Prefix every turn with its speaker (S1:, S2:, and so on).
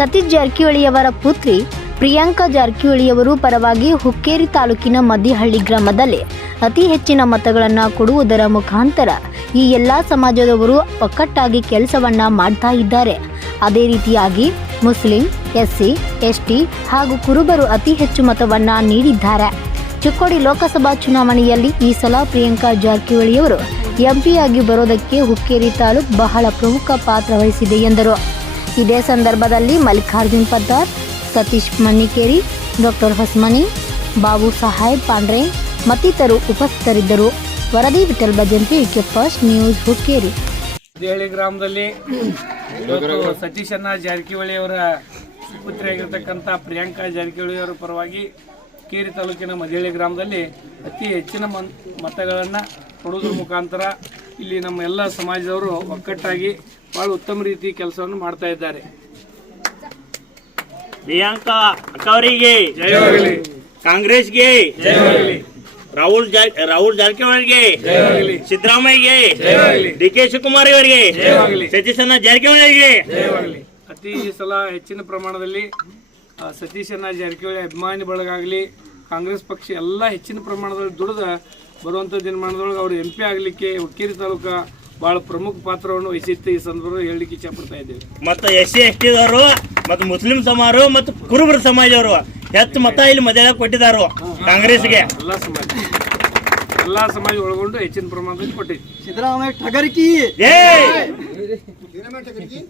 S1: ಸತೀಶ್ ಜಾರಕಿಹೊಳಿಯವರ ಪುತ್ರಿ ಪ್ರಿಯಾಂಕಾ ಜಾರಕಿಹೊಳಿಯವರು ಪರವಾಗಿ ಹುಕ್ಕೇರಿ ತಾಲೂಕಿನ ಮದಿಹಳ್ಳಿ ಗ್ರಾಮದಲ್ಲಿ ಅತಿ ಹೆಚ್ಚಿನ ಮತಗಳನ್ನು ಕೊಡುವುದರ ಮುಖಾಂತರ ಈ ಎಲ್ಲ ಸಮಾಜದವರು ಒಕ್ಕಟ್ಟಾಗಿ ಕೆಲಸವನ್ನು ಮಾಡ್ತಾ ಇದ್ದಾರೆ. ಅದೇ ರೀತಿಯಾಗಿ ಮುಸ್ಲಿಂ, ಎಸ್ಸಿ, ಎಸ್ಟಿ ಹಾಗೂ ಕುರುಬರು ಅತಿ ಹೆಚ್ಚು ಮತವನ್ನ ನೀಡಿದ್ದಾರೆ. ಚಿಕ್ಕೋಡಿ ಲೋಕಸಭಾ ಚುನಾವಣೆಯಲ್ಲಿ ಈ ಸಲ ಪ್ರಿಯಾಂಕಾ ಜಾರಕಿಹೊಳಿಯವರು ಎಂಪಿಯಾಗಿ ಬರೋದಕ್ಕೆ ಹುಕ್ಕೇರಿ ತಾಲೂಕು ಬಹಳ ಪ್ರಮುಖ ಪಾತ್ರ ವಹಿಸಿದೆ ಎಂದರು. ಇದೇ ಸಂದರ್ಭದಲ್ಲಿ ಮಲ್ಲಿಕಾರ್ಜುನ್ ಪದ್ದಾರ್, ಸತೀಶ್ ಮಣ್ಣಿಕೇರಿ ಡಾಕ್ಟರ್ ಹೊಸ್ಮನಿ, ಬಾಬು ಸಾಹೇಬ್ ಪಾಂಡ್ರೆ ಮತ್ತಿತರರು ಉಪಸ್ಥಿತರಿದ್ದರು. ವರದಿ Vithal Bhajanti, K first news, Hukkeri.
S2: Dehali ಗ್ರಾಮದಲ್ಲಿ ಇವತ್ತು ಅನ್ನ ಜಾರಕಿಹೊಳಿ ಅವರ ಪುತ್ರಿಯಾಗಿರ್ತಕ್ಕಂಥ ಪ್ರಿಯಾಂಕಾ ಜಾರಕಿಹೊಳಿ ಅವರ ಪರವಾಗಿ ಕೇರಿ ತಾಲೂಕಿನ ಮದಿಹಳ್ಳಿ ಗ್ರಾಮದಲ್ಲಿ ಅತಿ ಹೆಚ್ಚಿನ ಮತಗಳನ್ನು ಕೊಡೋದ್ರ ಮುಖಾಂತರ ಇಲ್ಲಿ ನಮ್ಮ ಎಲ್ಲ ಸಮಾಜದವರು ಒಕ್ಕಟ್ಟಾಗಿ ಭಾಳ ಉತ್ತಮ ರೀತಿ ಕೆಲಸವನ್ನು ಮಾಡ್ತಾ ಇದ್ದಾರೆ.
S3: ಪ್ರಿಯಾಂಕಾ ಅಕ್ಕವರಿಗೆ
S2: ಜಯವಾಗಲಿ
S3: ಕಾಂಗ್ರೆಸ್ಗೆ
S2: ಜಯವಾಗಲಿ
S3: ರಾಹುಲ್ ರಾಹುಲ್ ಜಾರಕಿಹೊಳಿಗೆ ಸಿದ್ದರಾಮಯ್ಯಗೆ ಡಿ ಕೆ ಶಿವಕುಮಾರ್ ಅವರಿಗೆ
S2: ಜಯವಾಗಲಿ
S3: ಸತೀಶಣ್ಣ ಜಾರಕಿಹೊಳಿಗೆ
S2: ಜಯವಾಗಲಿ ಅತಿ ಸಲ ಹೆಚ್ಚಿನ ಪ್ರಮಾಣದಲ್ಲಿ ಸತೀಶ್ ಸತೀಶಣ್ಣ ಜಾರಕಿಹೊಳಿ ಅಭಿಮಾನಿ ಬಳಗಾಗಲಿ ಕಾಂಗ್ರೆಸ್ ಪಕ್ಷ ಎಲ್ಲ ಹೆಚ್ಚಿನ ಪ್ರಮಾಣದಲ್ಲಿ ದುಡಿದ ಬರುವಂಥ ದಿನಮಾನದೊಳಗೆ ಅವರು ಎಂ ಪಿ ಆಗಲಿಕ್ಕೆ ಹುಕ್ಕೇರಿ ತಾಲೂಕು ಭಾಳ ಪ್ರಮುಖ ಪಾತ್ರವನ್ನು ವಹಿಸಿತ್ತು ಈ ಸಂದರ್ಭದಲ್ಲಿ ಹೇಳಲಿಕ್ಕೆ ಪಡ್ತಾ ಇದ್ದೇವೆ.
S3: ಮತ್ತು ಎಸ್ ಸಿ ಎಸ್ ಟಿದವರು ಮತ್ತು ಮುಸ್ಲಿಂ ಸಮಾಜರು ಮತ್ತು ಕುರುಬರ ಸಮಾಜವರು ಹೆಚ್ಚು ಮತ ಇಲ್ಲಿ ಮದ್ಯಾಗ ಕೊಟ್ಟಿದ್ದಾರೆ ಕಾಂಗ್ರೆಸ್ಗೆ.
S2: ಎಲ್ಲ ಸಮಾಜ. ಎಲ್ಲ ಸಮಾಜ ಒಳಗೊಂಡು ಹೆಚ್ಚಿನ ಪ್ರಮಾಣದಲ್ಲಿ ಕೊಟ್ಟಿದ್ದು
S4: ಸಿದ್ದರಾಮಯ್ಯ ಟಗರಿಕಿ.
S3: ಸಿದ್ದರಾಮಯ್ಯ ಟಗರಿಕಿ.